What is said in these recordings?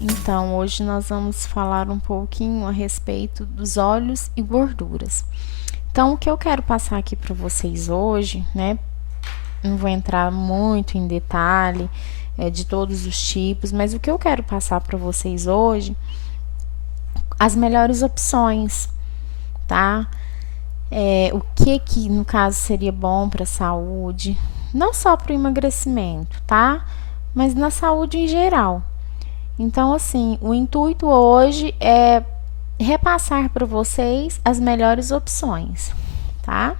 Então, hoje nós vamos falar um pouquinho a respeito dos óleos e gorduras. Então, o que eu quero passar aqui para vocês hoje, né? Não vou entrar muito em detalhe de todos os tipos, mas o que eu quero passar para vocês hoje, as melhores opções, tá? O que no caso seria bom para a saúde, não só para o emagrecimento, tá? Mas na saúde em geral. Então, assim, o intuito hoje é repassar para vocês as melhores opções, tá?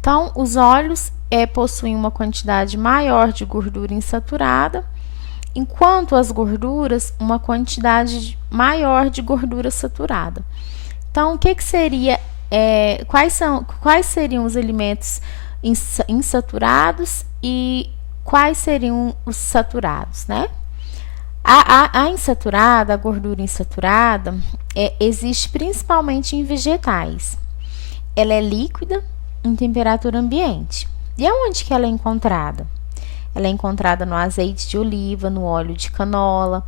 Então, os óleos possuem uma quantidade maior de gordura insaturada, enquanto as gorduras, uma quantidade maior de gordura saturada. Então, o que seria, quais seriam os alimentos insaturados e quais seriam os saturados, né? A insaturada, a gordura insaturada, existe principalmente em vegetais. Ela é líquida em temperatura ambiente. E aonde que ela é encontrada? Ela é encontrada no azeite de oliva, no óleo de canola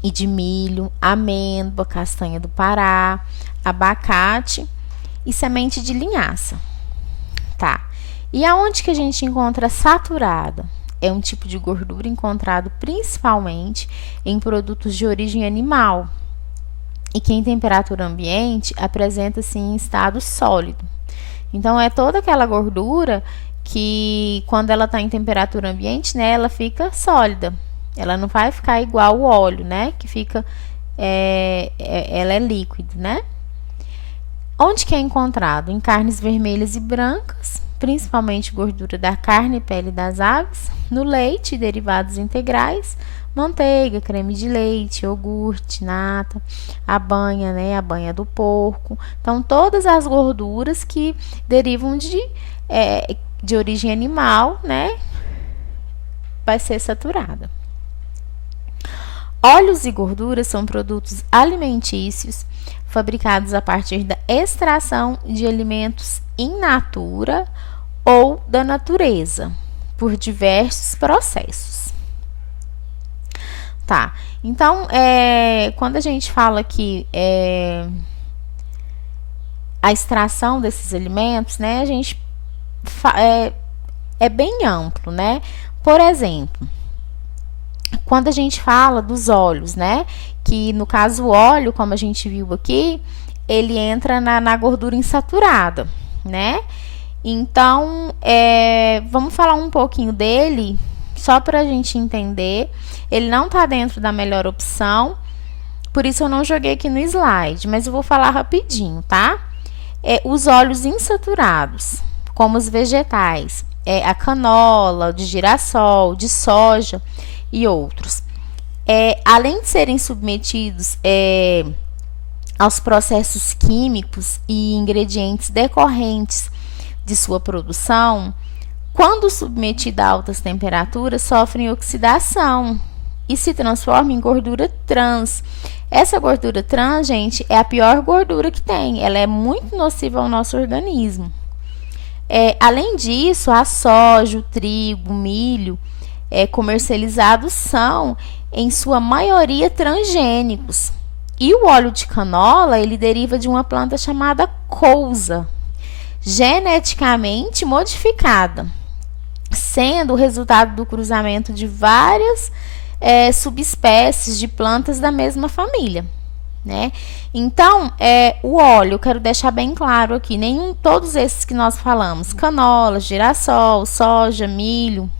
e de milho, amêndoa, castanha do Pará, abacate e semente de linhaça. Tá. E aonde que a gente encontra saturada? É um tipo de gordura encontrado principalmente em produtos de origem animal e que em temperatura ambiente apresenta-se em estado sólido. Então, é toda aquela gordura que, quando ela está em temperatura ambiente, né, ela fica sólida. Ela não vai ficar igual o óleo, né, que fica, ela é líquida, né? Onde que é encontrado? Em carnes vermelhas e brancas, principalmente gordura da carne e pele das aves, no leite e derivados integrais, manteiga, creme de leite, iogurte, nata, a banha, né, a banha do porco. Então, todas as gorduras que derivam de origem animal, né, vai ser saturada. Óleos e gorduras são produtos alimentícios fabricados a partir da extração de alimentos in natura ou da natureza, por diversos processos. Tá, então, quando a gente fala que a extração desses alimentos, né, a gente é bem amplo, né? Por exemplo, quando a gente fala dos óleos, né, que no caso o óleo, como a gente viu aqui, ele entra na gordura insaturada, né? Então, vamos falar um pouquinho dele, só para a gente entender. Ele não está dentro da melhor opção, por isso eu não joguei aqui no slide, mas eu vou falar rapidinho, tá? Os óleos insaturados, como os vegetais, a canola, de girassol, de soja e outros. Além de serem submetidos aos processos químicos e ingredientes decorrentes de sua produção, quando submetida a altas temperaturas, sofrem oxidação e se transformam em gordura trans. Essa gordura trans, gente, é a pior gordura que tem. Ela é muito nociva ao nosso organismo. Além disso, a soja, o trigo, o milho comercializados são, em sua maioria, transgênicos. E o óleo de canola, ele deriva de uma planta chamada couza, geneticamente modificada, sendo o resultado do cruzamento de várias subespécies de plantas da mesma família, né? Então, o óleo, eu quero deixar bem claro aqui, todos esses que nós falamos, canola, girassol, soja, milho,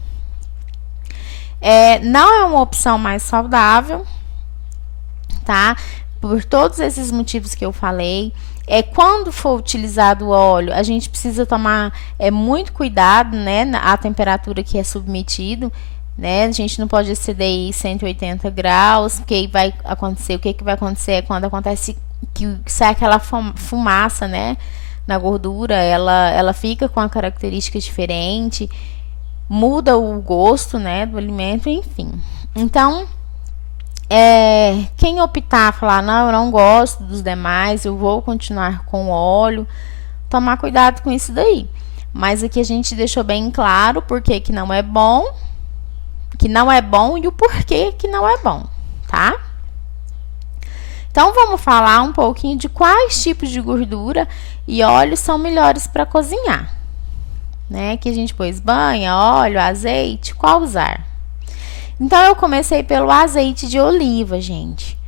não é uma opção mais saudável, tá? Por todos esses motivos que eu falei. Quando for utilizado o óleo, a gente precisa tomar muito cuidado, né, a temperatura que é submetido, né? A gente não pode exceder aí 180 graus, porque vai acontecer, o que vai acontecer quando acontece que sai aquela fumaça, né, na gordura, ela fica com uma característica diferente, muda o gosto, né, do alimento, enfim. Então, quem optar, falar, não, eu não gosto dos demais, eu vou continuar com o óleo, tomar cuidado com isso daí. Mas aqui a gente deixou bem claro porque que não é bom, que não é bom e o porquê que não é bom, tá? Então, vamos falar um pouquinho de quais tipos de gordura e óleos são melhores para cozinhar, né? Que a gente pôs banha, óleo, azeite, qual usar? Então, eu comecei pelo azeite de oliva, gente,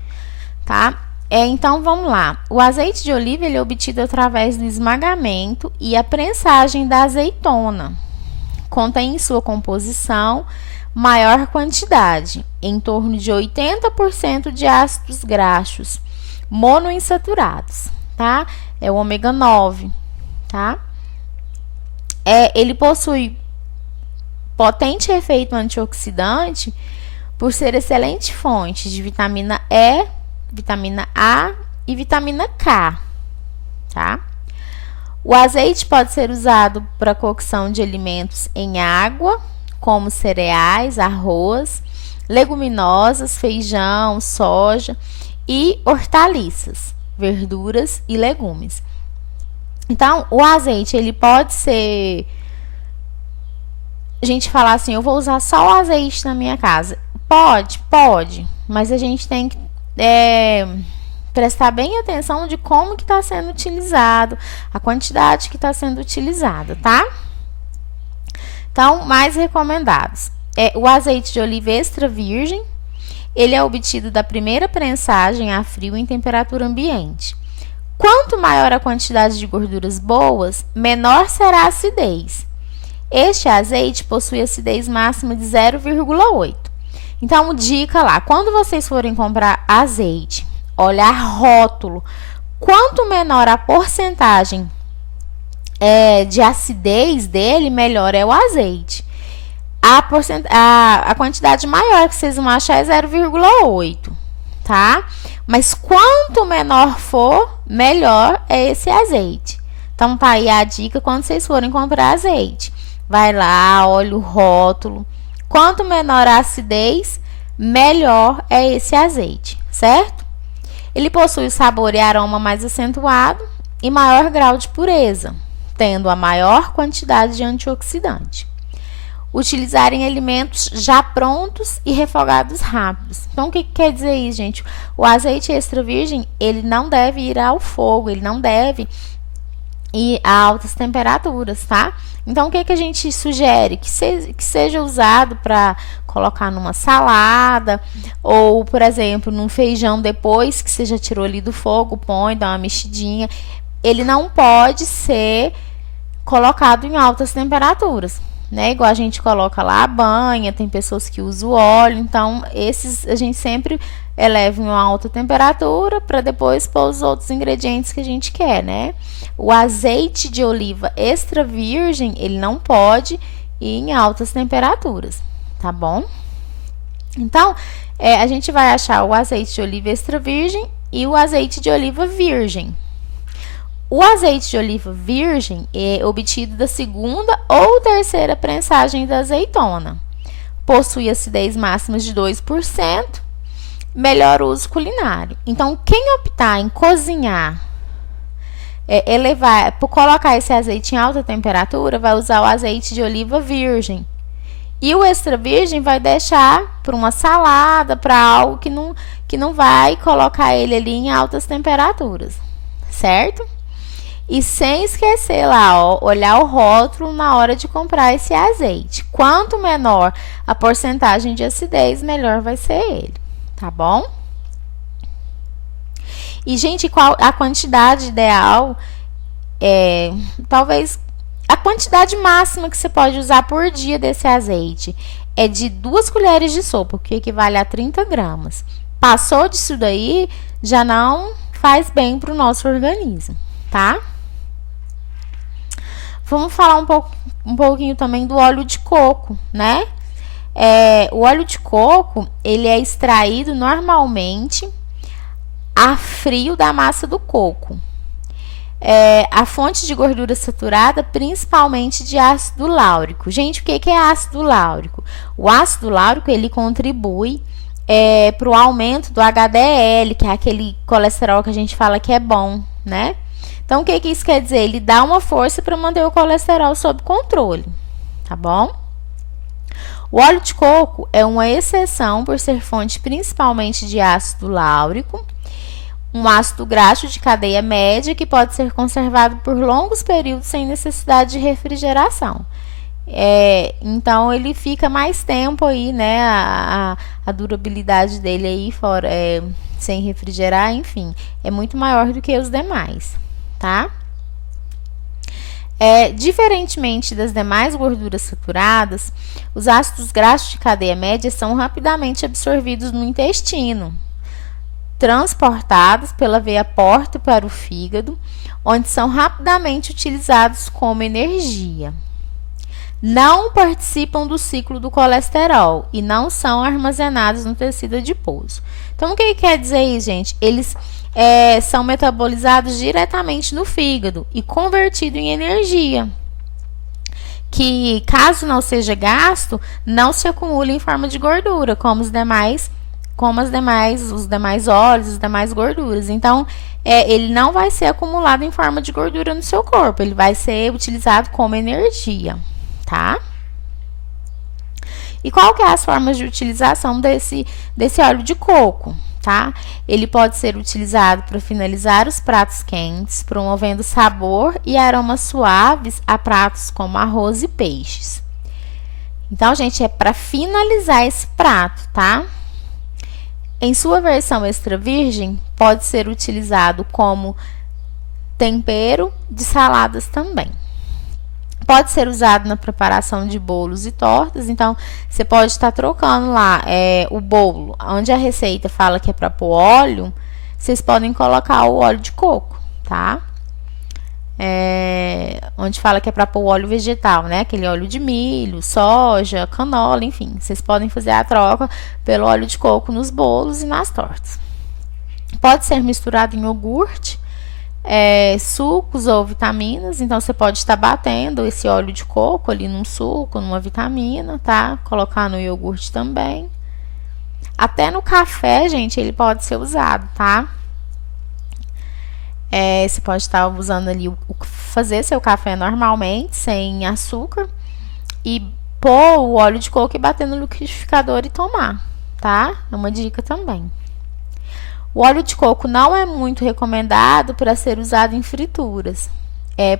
tá? Então, vamos lá. O azeite de oliva, ele é obtido através do esmagamento e a prensagem da azeitona. Contém em sua composição maior quantidade, em torno de 80% de ácidos graxos monoinsaturados, tá? É o ômega 9, tá? Ele possui potente efeito antioxidante por ser excelente fonte de vitamina E, vitamina A e vitamina K, tá? O azeite pode ser usado para cocção de alimentos em água, como cereais, arroz, leguminosas, feijão, soja e hortaliças, verduras e legumes. Então, o azeite, ele pode ser... A gente falar assim, eu vou usar só o azeite na minha casa. Pode, mas a gente tem que prestar bem atenção de como que está sendo utilizado, a quantidade que está sendo utilizada, tá? Então, mais recomendados. O azeite de oliva extra virgem, ele é obtido da primeira prensagem a frio em temperatura ambiente. Quanto maior a quantidade de gorduras boas, menor será a acidez. Este azeite possui acidez máxima de 0,8. Então, dica lá, quando vocês forem comprar azeite, olhar rótulo, quanto menor a porcentagem de acidez dele, melhor é o azeite. A quantidade maior que vocês vão achar é 0,8, tá? Mas quanto menor for, melhor é esse azeite. Então, tá aí a dica quando vocês forem comprar azeite. Vai lá, olha o rótulo. Quanto menor a acidez, melhor é esse azeite, certo? Ele possui sabor e aroma mais acentuado e maior grau de pureza, tendo a maior quantidade de antioxidante. Utilizar em alimentos já prontos e refogados rápidos. Então, o que quer dizer isso, gente? O azeite extra virgem, ele não deve ir ao fogo, ele não deve ir a altas temperaturas, tá? Então, o que a gente sugere? Que seja usado para colocar numa salada ou, por exemplo, num feijão depois que você já tirou ali do fogo, põe, dá uma mexidinha. Ele não pode ser colocado em altas temperaturas, né? Igual a gente coloca lá a banha, tem pessoas que usam o óleo, então esses a gente sempre eleva em uma alta temperatura para depois pôr os outros ingredientes que a gente quer, né? O azeite de oliva extra virgem, ele não pode ir em altas temperaturas, tá bom? Então, a gente vai achar o azeite de oliva extra virgem e o azeite de oliva virgem. O azeite de oliva virgem é obtido da segunda ou terceira prensagem da azeitona. Possui acidez máxima de 2%, melhor uso culinário. Então, quem optar em cozinhar, por colocar esse azeite em alta temperatura, vai usar o azeite de oliva virgem. E o extra virgem vai deixar para uma salada, para algo que não vai colocar ele ali em altas temperaturas, certo? E sem esquecer lá, ó, olhar o rótulo na hora de comprar esse azeite. Quanto menor a porcentagem de acidez, melhor vai ser ele, tá bom? E, gente, qual a quantidade ideal? Talvez a quantidade máxima que você pode usar por dia desse azeite é de 2 colheres de sopa, que equivale a 30 gramas. Passou disso daí, já não faz bem para o nosso organismo, tá? Vamos falar um pouquinho também do óleo de coco, né? O óleo de coco, ele é extraído normalmente a frio da massa do coco. A fonte de gordura saturada, principalmente de ácido láurico. Gente, o que é ácido láurico? O ácido láurico, ele contribui para o aumento do HDL, que é aquele colesterol que a gente fala que é bom, né? Então, o que isso quer dizer? Ele dá uma força para manter o colesterol sob controle, tá bom? O óleo de coco é uma exceção por ser fonte principalmente de ácido láurico, um ácido graxo de cadeia média que pode ser conservado por longos períodos sem necessidade de refrigeração. Então ele fica mais tempo aí, né? A durabilidade dele aí fora, sem refrigerar, enfim, é muito maior do que os demais, tá? Diferentemente das demais gorduras saturadas, os ácidos graxos de cadeia média são rapidamente absorvidos no intestino, transportados pela veia porta para o fígado, onde são rapidamente utilizados como energia. Não participam do ciclo do colesterol e não são armazenados no tecido adiposo. Então, o que quer dizer isso, gente? Eles são metabolizados diretamente no fígado e convertidos em energia, que, caso não seja gasto, não se acumula em forma de gordura, como os demais óleos, as demais gorduras. Então, ele não vai ser acumulado em forma de gordura no seu corpo, ele vai ser utilizado como energia, tá? E qual que é as formas de utilização desse óleo de coco, tá? Ele pode ser utilizado para finalizar os pratos quentes, promovendo sabor e aromas suaves a pratos como arroz e peixes. Então, gente, é para finalizar esse prato, tá? Em sua versão extra virgem, pode ser utilizado como tempero de saladas também. Pode ser usado na preparação de bolos e tortas. Então, você pode estar trocando lá o bolo. Onde a receita fala que é para pôr óleo, vocês podem colocar o óleo de coco, tá? Onde fala que é para pôr óleo vegetal, né? Aquele óleo de milho, soja, canola, enfim. Vocês podem fazer a troca pelo óleo de coco nos bolos e nas tortas. Pode ser misturado em iogurte, sucos ou vitaminas. Então, você pode estar batendo esse óleo de coco ali num suco, numa vitamina, tá? Colocar no iogurte também. Até no café, gente, ele pode ser usado, tá? Você pode estar usando ali, fazer seu café normalmente, sem açúcar, e pôr o óleo de coco e bater no liquidificador e tomar, tá? É uma dica também. O óleo de coco não é muito recomendado para ser usado em frituras,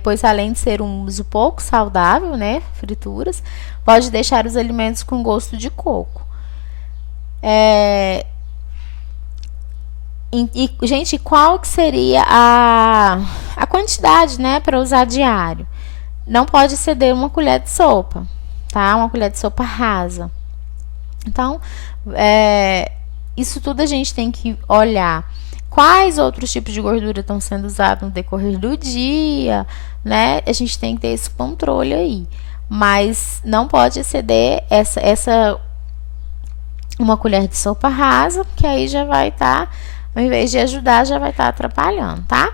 pois além de ser um uso pouco saudável, né, frituras, pode deixar os alimentos com gosto de coco. Gente, qual que seria a quantidade, né, para usar diário? Não pode exceder uma colher de sopa, tá? Uma colher de sopa rasa. Então, isso tudo a gente tem que olhar. Quais outros tipos de gordura estão sendo usados no decorrer do dia, né? A gente tem que ter esse controle aí. Mas não pode exceder uma colher de sopa rasa, que aí já vai estar, ao invés de ajudar, já vai estar atrapalhando, tá?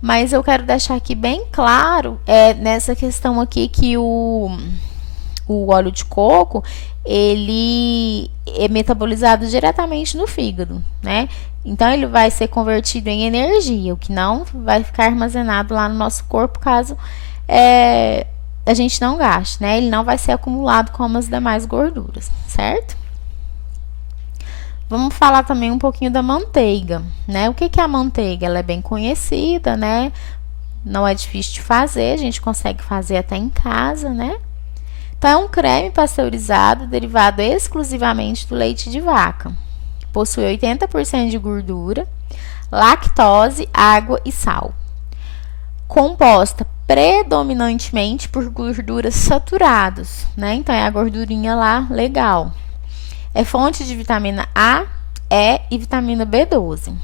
Mas eu quero deixar aqui bem claro, nessa questão aqui, que o óleo de coco, ele é metabolizado diretamente no fígado, né? Então, ele vai ser convertido em energia, o que não vai ficar armazenado lá no nosso corpo, caso a gente não gaste, né? Ele não vai ser acumulado como as demais gorduras, certo? Vamos falar também um pouquinho da manteiga, né? O que é a manteiga? Ela é bem conhecida, né? Não é difícil de fazer, a gente consegue fazer até em casa, né? Então, é um creme pasteurizado derivado exclusivamente do leite de vaca. Possui 80% de gordura, lactose, água e sal. Composta predominantemente por gorduras saturadas, né? Então, é a gordurinha lá legal. É fonte de vitamina A, E e vitamina B12.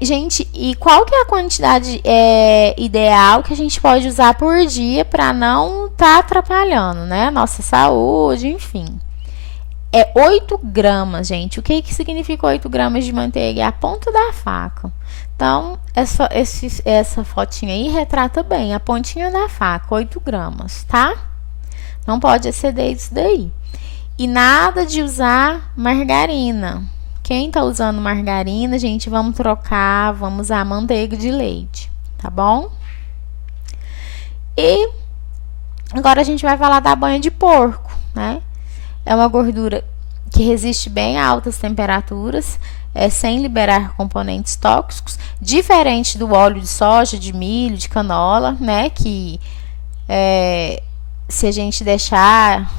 Gente, e qual que é a quantidade ideal que a gente pode usar por dia para não estar atrapalhando, né? A nossa saúde, enfim. 8 gramas, gente. O que significa 8 gramas de manteiga? É a ponta da faca. Então, essa fotinha aí retrata bem a pontinha da faca, 8 gramas, tá? Não pode exceder isso daí. E nada de usar margarina. Quem tá usando margarina, gente, vamos trocar, vamos usar manteiga de leite, tá bom? E Agora a gente vai falar da banha de porco, né? É uma gordura que resiste bem a altas temperaturas, sem liberar componentes tóxicos, diferente do óleo de soja, de milho, de canola, né? Que se a gente deixar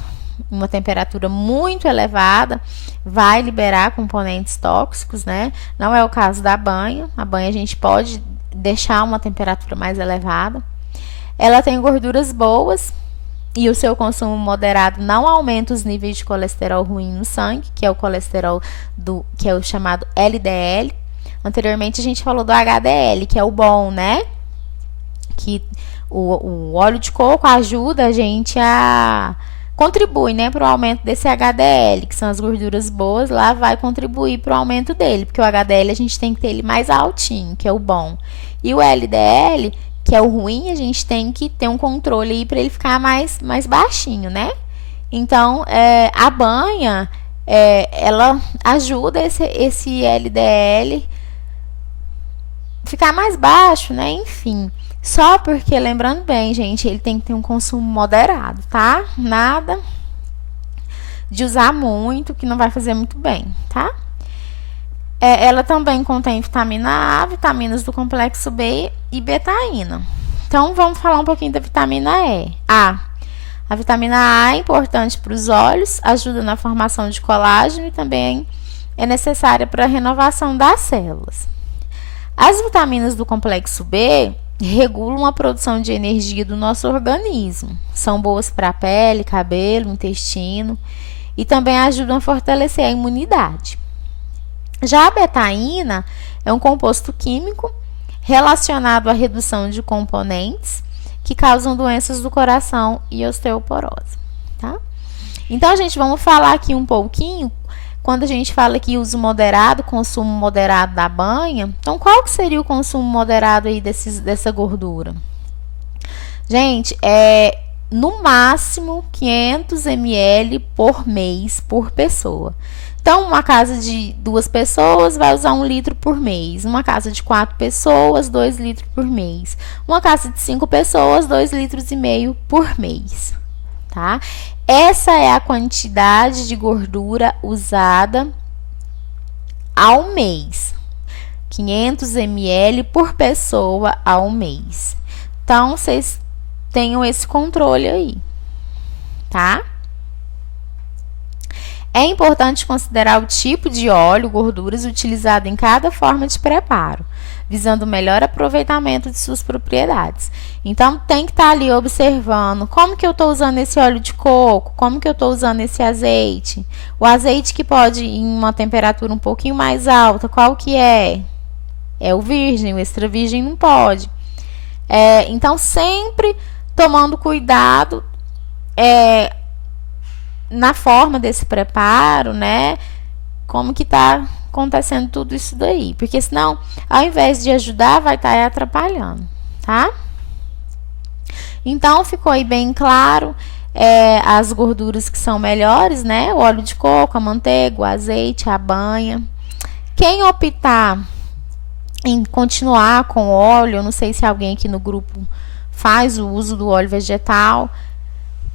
uma temperatura muito elevada, vai liberar componentes tóxicos, né? Não é o caso da banha. A banha a gente pode deixar uma temperatura mais elevada. Ela tem gorduras boas e o seu consumo moderado não aumenta os níveis de colesterol ruim no sangue, que é o colesterol que é o chamado LDL. Anteriormente a gente falou do HDL, que é o bom, né? Que o óleo de coco ajuda a gente a contribui, né, para o aumento desse HDL, que são as gorduras boas, lá vai contribuir para o aumento dele, porque o HDL a gente tem que ter ele mais altinho, que é o bom. E o LDL, que é o ruim, a gente tem que ter um controle aí para ele ficar mais baixinho, né? Então, a banha, ela ajuda esse LDL ficar mais baixo, né? Enfim. Só porque, lembrando bem, gente, ele tem que ter um consumo moderado, tá? Nada de usar muito, que não vai fazer muito bem, tá? Ela também contém vitamina A, vitaminas do complexo B e betaína. Então, vamos falar um pouquinho da vitamina A. A vitamina A é importante para os olhos, ajuda na formação de colágeno e também é necessária para a renovação das células. As vitaminas do complexo B regulam a produção de energia do nosso organismo. São boas para a pele, cabelo, intestino e também ajudam a fortalecer a imunidade. Já a betaína é um composto químico relacionado à redução de componentes que causam doenças do coração e osteoporose, tá? Então, gente, vamos falar aqui um pouquinho. Quando a gente fala que uso moderado, consumo moderado da banha, então qual que seria o consumo moderado aí dessa gordura? Gente, no máximo 500 ml por mês por pessoa. Então, uma casa de 2 pessoas vai usar 1 litro por mês. Uma casa de 4 pessoas, 2 litros por mês. Uma casa de 5 pessoas, 2,5 litros por mês, tá? Essa é a quantidade de gordura usada ao mês. 500 ml por pessoa ao mês. Então, vocês tenham esse controle aí, tá? É importante considerar o tipo de óleo, gorduras utilizado em cada forma de preparo, visando o melhor aproveitamento de suas propriedades. Então, tem que estar ali observando como que eu estou usando esse óleo de coco, como que eu estou usando esse azeite. O azeite que pode ir em uma temperatura um pouquinho mais alta, qual que é? É o virgem, o extra virgem não pode. Então, sempre tomando cuidado na forma desse preparo, né? Como que tá acontecendo tudo isso daí. Porque senão, ao invés de ajudar, vai estar atrapalhando, tá? Então, ficou aí bem claro as gorduras que são melhores, né? O óleo de coco, a manteiga, o azeite, a banha. Quem optar em continuar com óleo, eu não sei se alguém aqui no grupo faz o uso do óleo vegetal,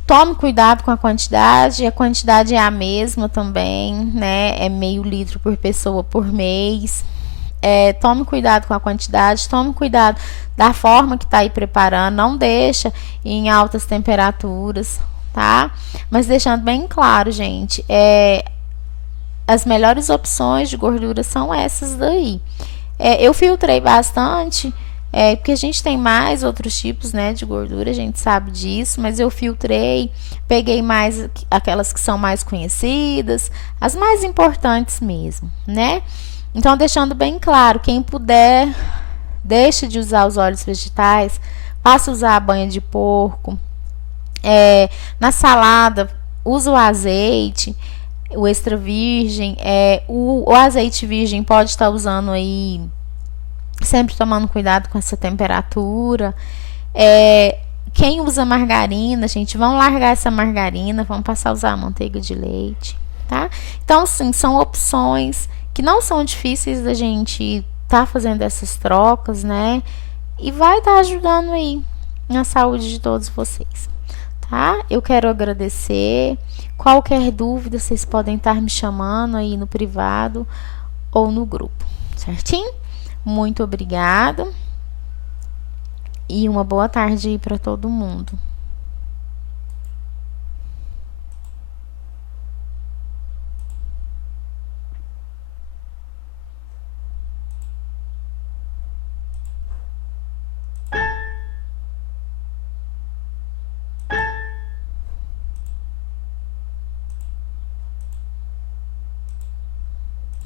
tome cuidado com a quantidade é a mesma também, né? É meio litro por pessoa por mês. Tome cuidado com a quantidade, tome cuidado da forma que tá aí preparando, não deixa em altas temperaturas, tá? Mas deixando bem claro, gente, as melhores opções de gordura são essas daí. Eu filtrei bastante, porque a gente tem mais outros tipos, né, de gordura, a gente sabe disso, mas eu filtrei, peguei mais aquelas que são mais conhecidas, as mais importantes mesmo, né? Então, deixando bem claro, quem puder, deixa de usar os óleos vegetais, passa a usar a banha de porco, na salada, usa o azeite, o extra virgem, o azeite virgem pode estar usando aí, sempre tomando cuidado com essa temperatura. Quem usa margarina, gente, vamos largar essa margarina, vamos passar a usar a manteiga de leite, tá? Então, sim, são opções que não são difíceis da gente tá fazendo essas trocas, né? E vai estar ajudando aí na saúde de todos vocês. tá? Eu quero agradecer. Qualquer dúvida, vocês podem estar me chamando aí no privado ou no grupo, certinho? Muito obrigada e uma boa tarde aí para todo mundo.